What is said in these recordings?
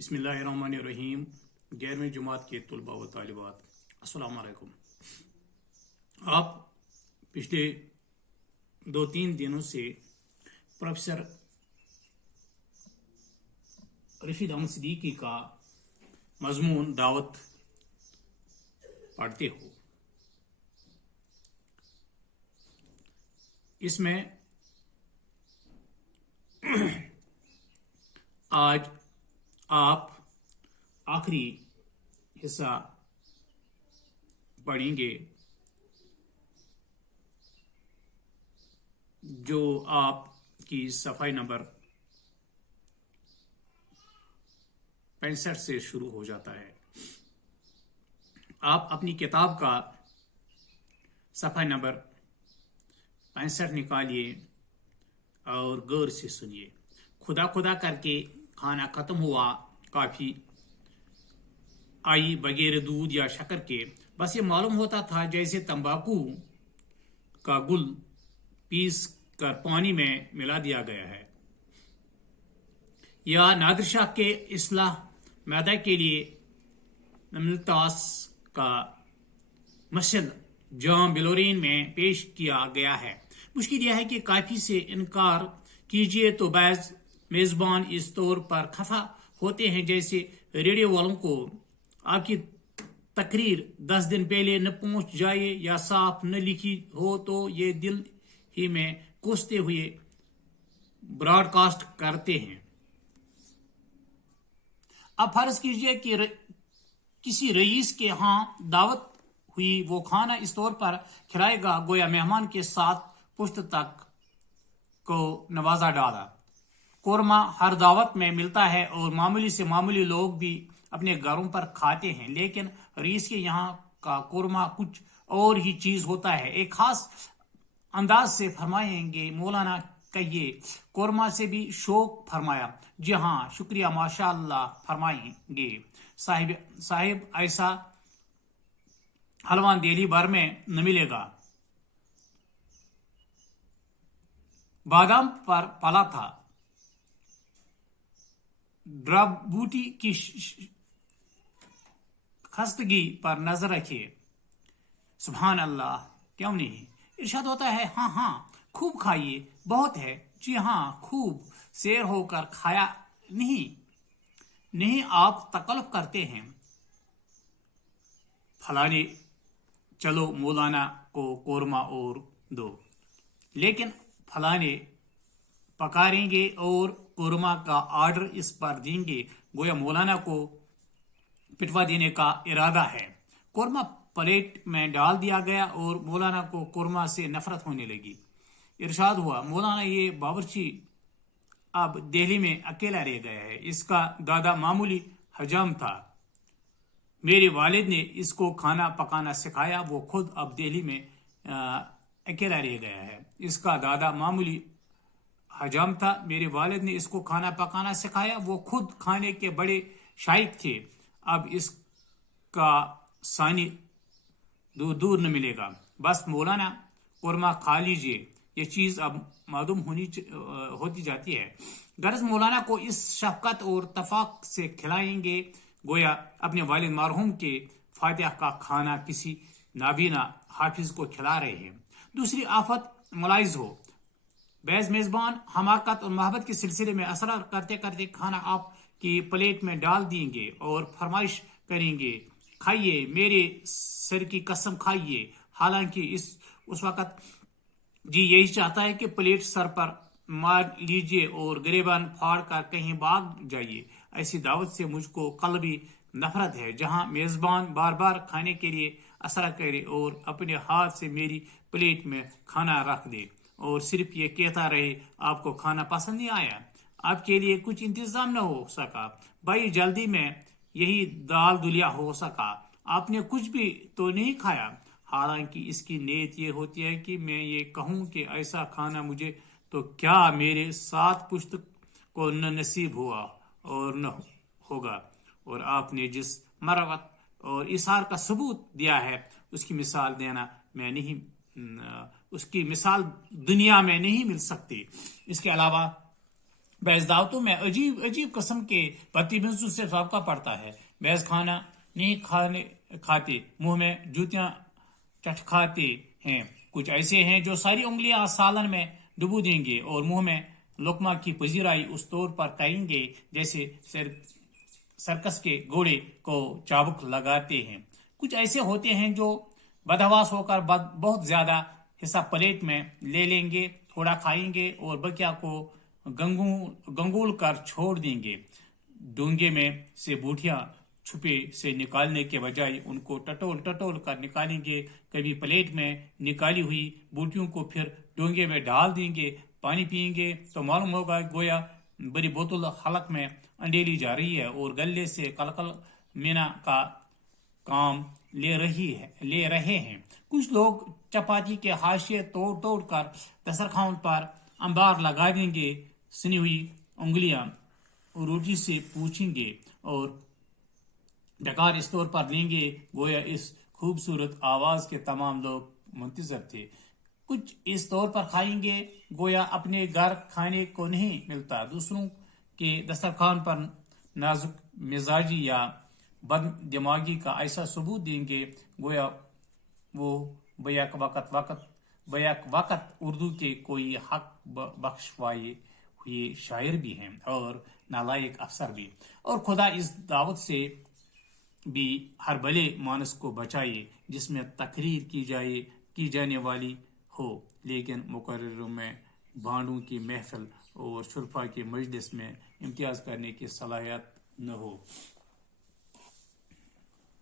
बिस्मिल्लाहिर्रहमानिर्रहीम। 11वीं जमात के तलबा व तालिबात, अस्सलाम वालेकुम। आप पिछले 2-3 दिनों से प्रोफेसर रशीद अहमद सिद्दीकी का मजमून दावत पढ़ते हो। इसमें आज आप आखिरी हिस्सा पढ़ेंगे जो आपकी सफाई नंबर 65 से शुरू हो जाता है। आप अपनी किताब का सफाई नंबर 65 निकालिए और गौर से सुनिए। खुदा खुदा करके खाना खत्म हुआ, काफी आई बगैर दूध या शक्कर के। बस ये मालूम होता था जैसे तंबाकू का गुल पीस कर पानी में मिला दिया गया है, या नादिर शाह के इस्लाह मैदा के लिए मुल्तास का मसल जाम बिलोरीन में पेश किया गया है। मुश्किल यह है कि काफी से इनकार कीजिए तो बैज मेजबान इस तौर पर खफा होते हैं जैसे रेडियो वालों को आपकी तकरीर 10 दिन पहले न पहुंच जाए या साफ न लिखी हो तो ये दिल ही में कोसते हुए ब्रॉडकास्ट करते हैं। अब फर्ज कीजिए कि किसी रईस के यहाँ दावत हुई, वो खाना इस तौर पर खिलाएगा गोया मेहमान के साथ पुश्त तक को नवाजा डाला। कोरमा हर दावत में मिलता है और मामूली से मामूली लोग भी अपने घरों पर खाते हैं, लेकिन रईस के यहाँ का कोरमा कुछ और ही चीज होता है। एक खास अंदाज से फरमाएंगे मौलाना कहिए, कोरमा से भी शौक फरमाया। जी हाँ, शुक्रिया, माशाअल्लाह फरमाएंगे साहिब, ऐसा हलवा दिल्ली भर में न मिलेगा। बादाम पर पला था, ड्राबूटी की खस्तगी पर नजर रखिए। सुभान अल्लाह, क्यों नहीं। इरशाद होता है, हाँ हाँ खूब खाइए, बहुत है। जी हाँ, खूब शेर होकर खाया नहीं आप तकल्लुफ करते हैं। फलाने चलो मौलाना को कोरमा और दो, लेकिन फलाने पकारेंगे और कोरमा का ऑर्डर इस पर देंगे, गोया मौलाना को पिटवा देने का इरादा है। कोरमा प्लेट में डाल दिया गया और मौलाना को कोरमा से नफरत होने लगी। इरशाद हुआ, मौलाना ये बावर्ची अब दिल्ली में अकेला रह गया है। इसका दादा मामूली हजाम था, मेरे वालिद ने इसको खाना पकाना सिखाया, वो खुद अब दिल्ली में अकेला रह गया है। इसका दादा मामूली हजाम था, मेरे वालिद ने इसको खाना पकाना सिखाया, वो खुद खाने के बड़े शाइक थे। अब इसका सानी दूर दूर न मिलेगा। बस मौलाना कोरमा खा लीजिए, ये चीज अब मालूम होती जाती है। गरज मौलाना को इस शफकत और तफाक से खिलाएंगे गोया अपने वालिद मरहूम के फातिहा का खाना किसी नाबीना हाफिज को खिला रहे हैं। दूसरी आफत मुलाइज हो, बैज मेजबान हमाकत और मोहब्बत के सिलसिले में असर करते करते खाना आपकी प्लेट में डाल देंगे और फरमाइश करेंगे, खाइए, मेरे सर की कसम खाइए। हालांकि उस वक्त जी यही चाहता है कि प्लेट सर पर मार लीजिए और गिरेबान फाड़ कर कहीं भाग जाइए। ऐसी दावत से मुझको कल्बी नफरत है, जहां मेजबान बार बार खाने के लिए असर करे और अपने हाथ से मेरी प्लेट में खाना रख दे और सिर्फ ये कहता रहे आपको खाना पसंद नहीं आया, आपके लिए कुछ इंतजाम न हो सका, भाई जल्दी में यही दाल दुलिया हो सका, आपने कुछ भी तो नहीं खाया। हालांकि इसकी नीयत ये होती है कि मैं ये कहूँ कि ऐसा खाना मुझे तो क्या मेरे साथ पुश्त को न नसीब हुआ और न होगा, और आपने जिस मरवत और इसार का सबूत दिया है उसकी मिसाल देना मैं नहीं उसकी मिसाल दुनिया में नहीं मिल सकती। इसके अलावा بعض دعوتوں میں عجیب عجیب قسم کے بدتمیزیوں سے ضابطہ پڑتا ہے. بعض کھانا نہیں کھاتے، منہ میں جوتیاں چٹکاتے ہیں. کچھ ایسے ہیں جو ساری انگلیاں سالن میں ڈبو دیں گے اور منہ میں لقمہ کی پذیرائی اس طور پر کریں گے جیسے سرکس کے گھوڑے کو چابک لگاتے ہیں. کچھ ایسے ہوتے ہیں جو بدحواس ہو کر بہت زیادہ حصہ پلیٹ میں لے لیں گے، تھوڑا کھائیں گے اور بقیہ کو گنگول کر چھوڑ دیں گے. ڈونگے میں سے بوٹیاں چھپے سے نکالنے کے بجائے ان کو ٹٹول ٹٹول کر نکالیں گے. کبھی پلیٹ میں نکالی ہوئی بوٹیوں کو پھر ڈونگے میں ڈال دیں گے. پانی پئیں گے تو معلوم ہوگا گویا بڑی بوتل حلق میں انڈیلی جا رہی ہے اور گلے سے قلقل مینا کا کام لے رہے ہیں. کچھ لوگ چپاتی کے حاشیے توڑ توڑ کر دسترخوان پر انبار لگا دیں گے. سنی ہوئی انگلیاں روٹی سے پوچھیں گے اور ڈکار اس طور پر لیں گے گویا اس خوبصورت آواز کے تمام لوگ منتظر تھے. کچھ اس طور پر کھائیں گے گویا اپنے گھر کھانے کو نہیں ملتا. دوسروں کے دسترخوان پر نازک مزاجی یا بد دماغی کا ایسا ثبوت دیں گے گویا وہ بیک وقت اردو کے کوئی حق بخشوائے ہوئے شاعر بھی ہیں اور نالائق افسر بھی. اور خدا اس دعوت سے بھی ہر بھلے مانس کو بچائے جس میں تقریر کی جانے والی ہو لیکن مقرروں میں بانڈوں کی محفل اور شرفا کے مجلس میں امتیاز کرنے کی صلاحیت نہ ہو.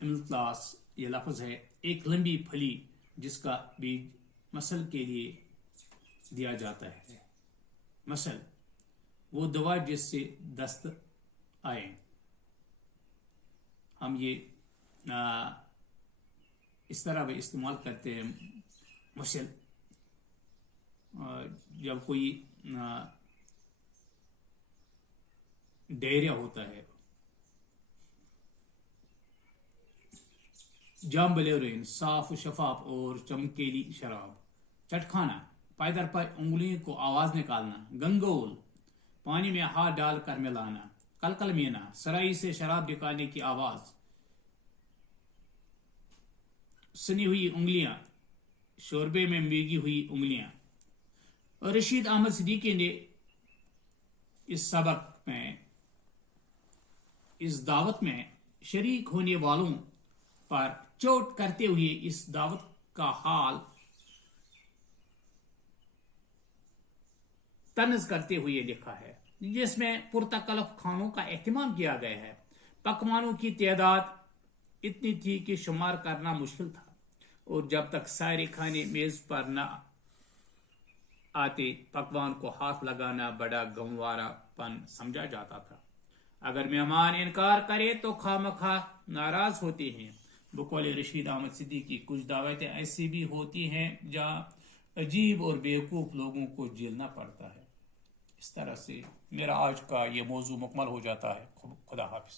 امتلاس یہ لفظ ہے ایک لمبی پھلی جس کا بیج مسل کے لیے دیا جاتا ہے. مسل وہ دوا جس سے دست آئے. ہم یہ اس طرح بھی استعمال کرتے ہیں مسل جب کوئی ڈائریا ہوتا ہے. جام بلیورین صاف شفاف اور چمکیلی شراب. چٹکھانا پائدر پر انگلیوں کو آواز نکالنا. گنگول پانی میں ہاتھ ڈال کر ملانا. کلکل مینا سرائی سے شراب نکالنے کی آواز. سنی ہوئی انگلیاں شوربے میں بھیگی ہوئی انگلیاں. رشید احمد صدیقی نے اس سبق میں اس دعوت میں شریک ہونے والوں پر چوٹ کرتے ہوئے اس دعوت کا حال طنز کرتے ہوئے لکھا ہے جس میں پرتکلف کھانوں کا اہتمام کیا گیا ہے. پکوانوں کی تعداد اتنی تھی کہ شمار کرنا مشکل تھا اور جب تک سارے کھانے میز پر نہ آتے پکوان کو ہاتھ لگانا بڑا گنوارا پن سمجھا جاتا تھا. اگر مہمان انکار کرے تو خواہ ناراض ہوتے ہیں. بقول رشید احمد صدیقی کچھ دعوتیں ایسی بھی ہوتی ہیں جہاں عجیب اور بیوقوف لوگوں کو جھیلنا پڑتا ہے. اس طرح سے میرا آج کا یہ موضوع مکمل ہو جاتا ہے. خدا حافظ.